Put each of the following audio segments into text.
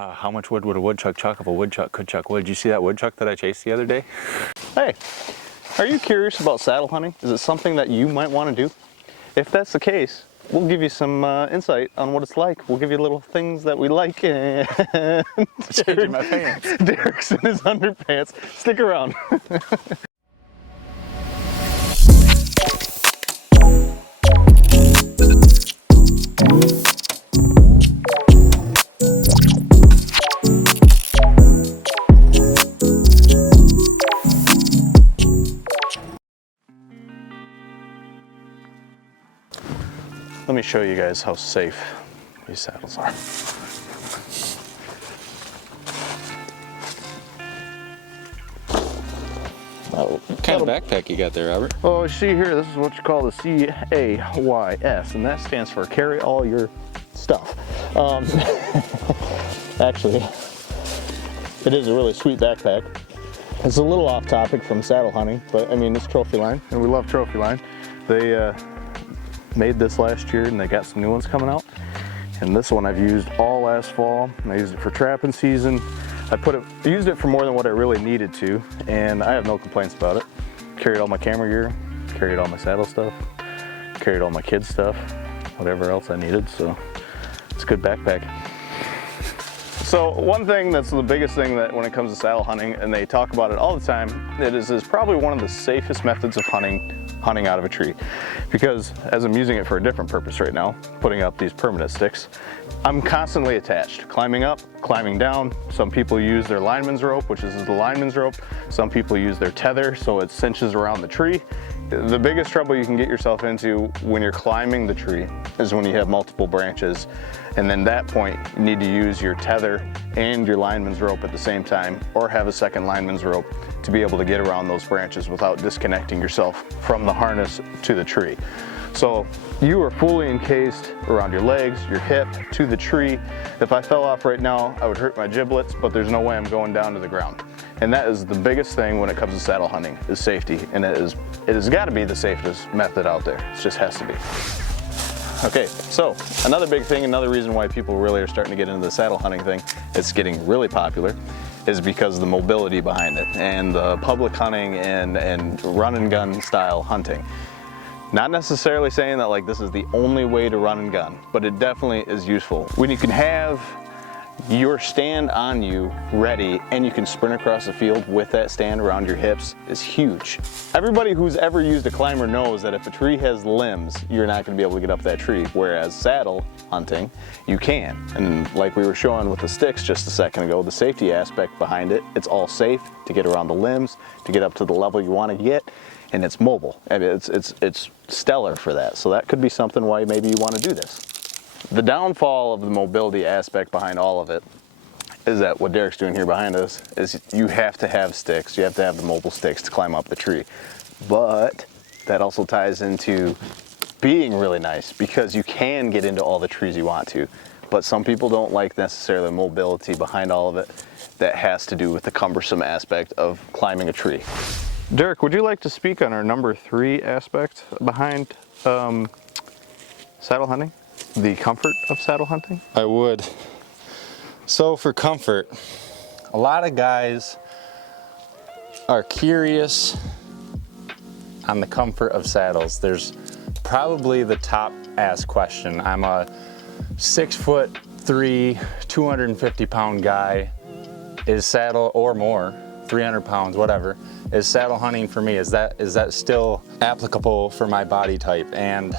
How much wood would a woodchuck chuck if a woodchuck could chuck wood? Did you see that woodchuck that I chased the other day? Hey, are you curious about saddle hunting? Is it something that you might want to do? If that's the case, we'll give you some insight on what it's like. We'll give you little things that we like. And Changing my pants. Derek's in his underpants. Stick around. Let me show you guys how safe these saddles are. What kind of backpack you got there, Robert? Oh, see here, this is what you call the CAYS, and that stands for carry all your stuff. Actually, it is a really sweet backpack. It's a little off topic from saddle hunting, but I mean, it's Trophyline, and we love Trophyline. They made this last year, and they got some new ones coming out. And this one I've used all last fall. I used it for trapping season. I used it for more than what I really needed to, and I have no complaints about it. Carried all my camera gear, carried all my saddle stuff, carried all my kids stuff, whatever else I needed, so it's a good backpack. So one thing that's the biggest thing that when it comes to saddle hunting, and they talk about it all the time, it is probably one of the safest methods of hunting out of a tree. Because as I'm using it for a different purpose right now, putting up these permanent sticks, I'm constantly attached, climbing up, climbing down. Some people use their lineman's rope, which is the lineman's rope. Some people use their tether, so it cinches around the tree. The biggest trouble you can get yourself into when you're climbing the tree is when you have multiple branches. And then at that point, you need to use your tether and your lineman's rope at the same time, or have a second lineman's rope to be able to get around those branches without disconnecting yourself from the harness to the tree. So you are fully encased around your legs, your hip, to the tree. If I fell off right now, I would hurt my giblets, but there's no way I'm going down to the ground. And that is the biggest thing when it comes to saddle hunting, is safety. And it has got to be the safest method out there. It just has to be. Okay, so another big thing, another reason why people really are starting to get into the saddle hunting thing, it's getting really popular, is because of the mobility behind it and the public hunting and run and gun style hunting. Not necessarily saying that like this is the only way to run and gun, but it definitely is useful. When you can have your stand on you ready and you can sprint across the field with that stand around your hips is huge. Everybody who's ever used a climber knows that if a tree has limbs, you're not going to be able to get up that tree, whereas saddle hunting, you can. And like we were showing with the sticks just a second ago, the safety aspect behind it, it's all safe to get around the limbs, to get up to the level you want to get, and it's mobile. I mean, it's stellar for that. So that could be something why maybe you want to do this. The downfall of the mobility aspect behind all of it is that what Derek's doing here behind us is you have to have sticks, you have to have the mobile sticks to climb up the tree. But that also ties into being really nice because you can get into all the trees you want to. But some people don't like necessarily the mobility behind all of it that has to do with the cumbersome aspect of climbing a tree. Derek, would you like to speak on our number 3 aspect behind saddle hunting? The comfort of saddle hunting? I would. So for comfort, a lot of guys are curious on the comfort of saddles. There's probably the top asked question. I'm a 6'3", 250 pound guy. Is saddle or more, 300 pounds, whatever, is saddle hunting for me? Is that still applicable for my body type? And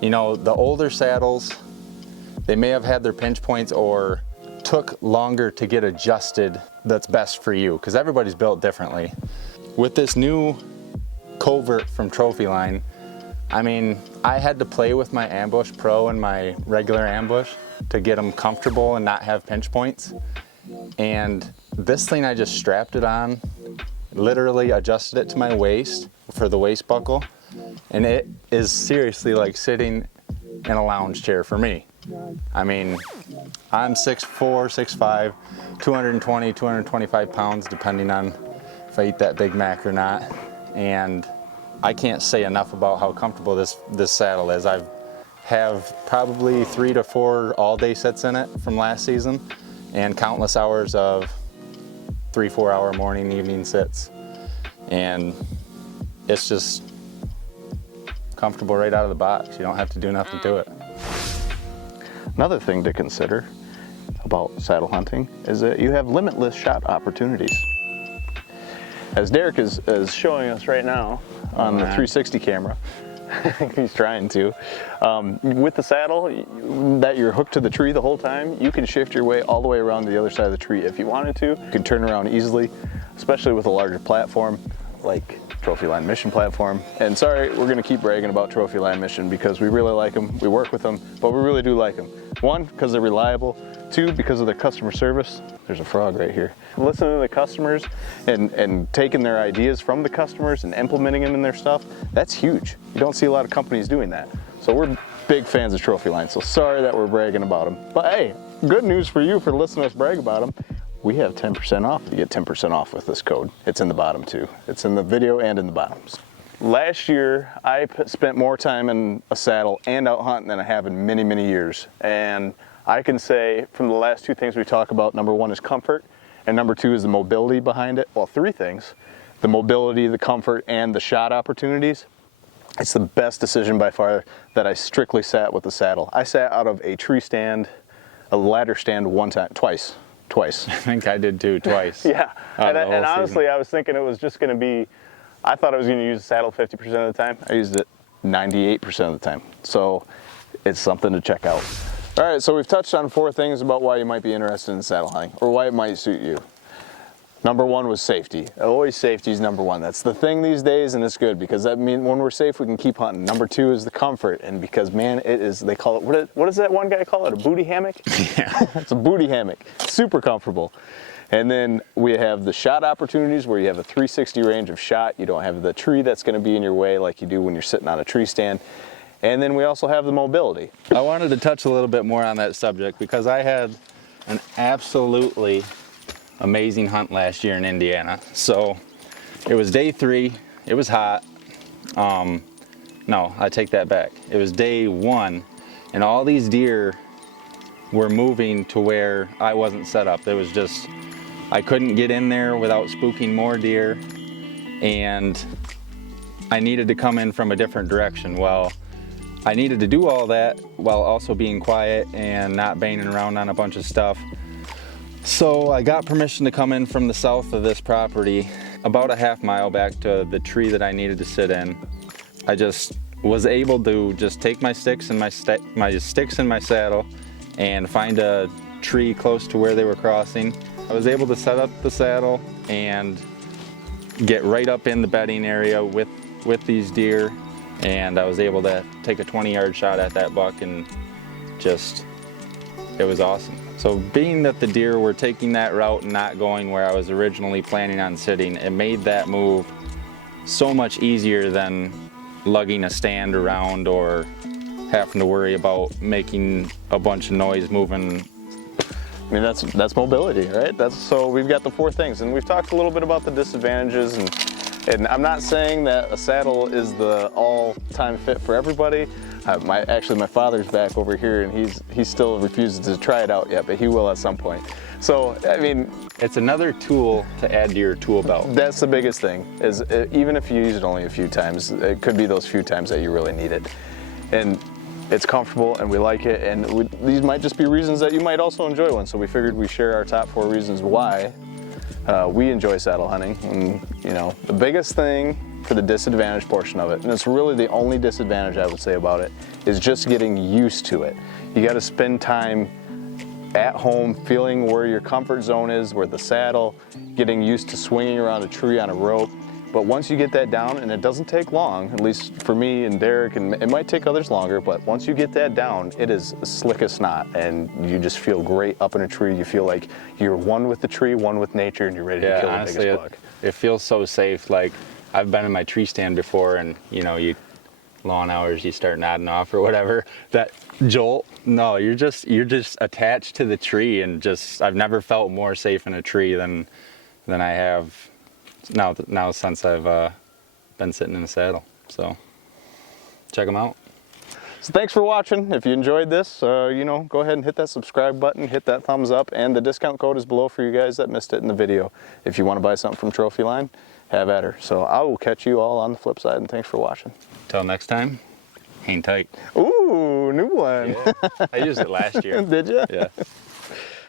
you know, the older saddles, they may have had their pinch points or took longer to get adjusted that's best for you, because everybody's built differently. With this new covert from Trophyline, I mean, I had to play with my Ambush Pro and my regular ambush to get them comfortable and not have pinch points. And this thing, I just strapped it on, literally adjusted it to my waist for the waist buckle. And it is seriously like sitting in a lounge chair for me. I mean, I'm 6'4", 6'5", 220, 225 pounds, depending on if I eat that Big Mac or not. And I can't say enough about how comfortable this saddle is. I have probably 3 to 4 all-day sits in it from last season. and countless hours of 3-4 hour morning, evening sits. And it's just comfortable right out of the box. You don't have to do nothing to it. Another thing to consider about saddle hunting is that you have limitless shot opportunities. As Derek is showing us right now on the 360 camera, he's trying to, with the saddle that you're hooked to the tree the whole time, you can shift your way all the way around to the other side of the tree if you wanted to. You can turn around easily, especially with a larger platform like Trophyline Mission platform. And sorry, we're gonna keep bragging about Trophyline Mission because we really like them, we work with them, but we really do like them. One, because they're reliable. Two, because of their customer service. There's a frog right here. Listening to the customers and taking their ideas from the customers and implementing them in their stuff, that's huge. You don't see a lot of companies doing that. So we're big fans of Trophyline, so sorry that we're bragging about them. But hey, good news for you for listening to us brag about them. We have 10% off. You get 10% off with this code. It's in the bottom too. It's in the video and in the bottoms. Last year, I spent more time in a saddle and out hunting than I have in many, many years. And I can say from the last two things we talk about, number one is comfort, and number two is the mobility behind it. Well, three things: the mobility, the comfort, and the shot opportunities. It's the best decision by far that I strictly sat with the saddle. I sat out of a tree stand, a ladder stand twice. I think I did too, twice. Yeah, and honestly, I was thinking it was just gonna be, I thought I was gonna use the saddle 50% of the time. I used it 98% of the time. So it's something to check out. All right, so we've touched on 4 things about why you might be interested in saddle hunting, or why it might suit you. Number one was safety. Always safety is number one. That's the thing these days, and it's good because that means when we're safe, we can keep hunting. Number two is the comfort, and because man, it is, they call it, what does that one guy call it, a booty hammock? Yeah. It's a booty hammock, super comfortable. And then we have the shot opportunities where you have a 360 range of shot. You don't have the tree that's gonna be in your way like you do when you're sitting on a tree stand. And then we also have the mobility. I wanted to touch a little bit more on that subject because I had an absolutely amazing hunt last year in Indiana. So it was day 3, it was hot. No, I take that back. It was day 1 and all these deer were moving to where I wasn't set up. It was just, I couldn't get in there without spooking more deer, and I needed to come in from a different direction. Well, I needed to do all that while also being quiet and not banging around on a bunch of stuff. So I got permission to come in from the south of this property, about a half mile back to the tree that I needed to sit in. I just was able to just take my sticks and my sticks in my saddle and find a tree close to where they were crossing. I was able to set up the saddle and get right up in the bedding area with these deer, and I was able to take a 20-yard shot at that buck, and just, it was awesome. So being that the deer were taking that route and not going where I was originally planning on sitting, it made that move so much easier than lugging a stand around or having to worry about making a bunch of noise moving. I mean, that's mobility, right? So we've got the 4 things, and we've talked a little bit about the disadvantages, and I'm not saying that a saddle is the all-time fit for everybody. Actually, my father's back over here, and he still refuses to try it out yet, but he will at some point. So, I mean, it's another tool to add to your tool belt. That's the biggest thing, is even if you use it only a few times, it could be those few times that you really need it. And it's comfortable, and we like it, and these might just be reasons that you might also enjoy one. So we figured we share our top 4 reasons why we enjoy saddle hunting. And you know, the biggest thing for the disadvantage portion of it, and it's really the only disadvantage I would say about it, is just getting used to it. You got to spend time at home feeling where your comfort zone is, where the saddle, getting used to swinging around a tree on a rope. But once you get that down, and it doesn't take long, at least for me and Derek, and it might take others longer, but once you get that down, it is slick as snot, and you just feel great up in a tree. You feel like you're one with the tree, one with nature, and you're ready to kill the biggest buck. It feels so safe. Like, I've been in my tree stand before, and you know, long hours, you start nodding off or whatever. That jolt, no, you're just attached to the tree, and just, I've never felt more safe in a tree than I have now since I've been sitting in a saddle. So check them out. So thanks for watching. If you enjoyed this, you know, go ahead and hit that subscribe button, hit that thumbs up, and the discount code is below for you guys that missed it in the video. If you want to buy something from Trophyline, have at her. So I will catch you all on the flip side, and thanks for watching. Till next time, hang tight. Ooh, new one. Yeah. I used it last year. Did you? Yeah.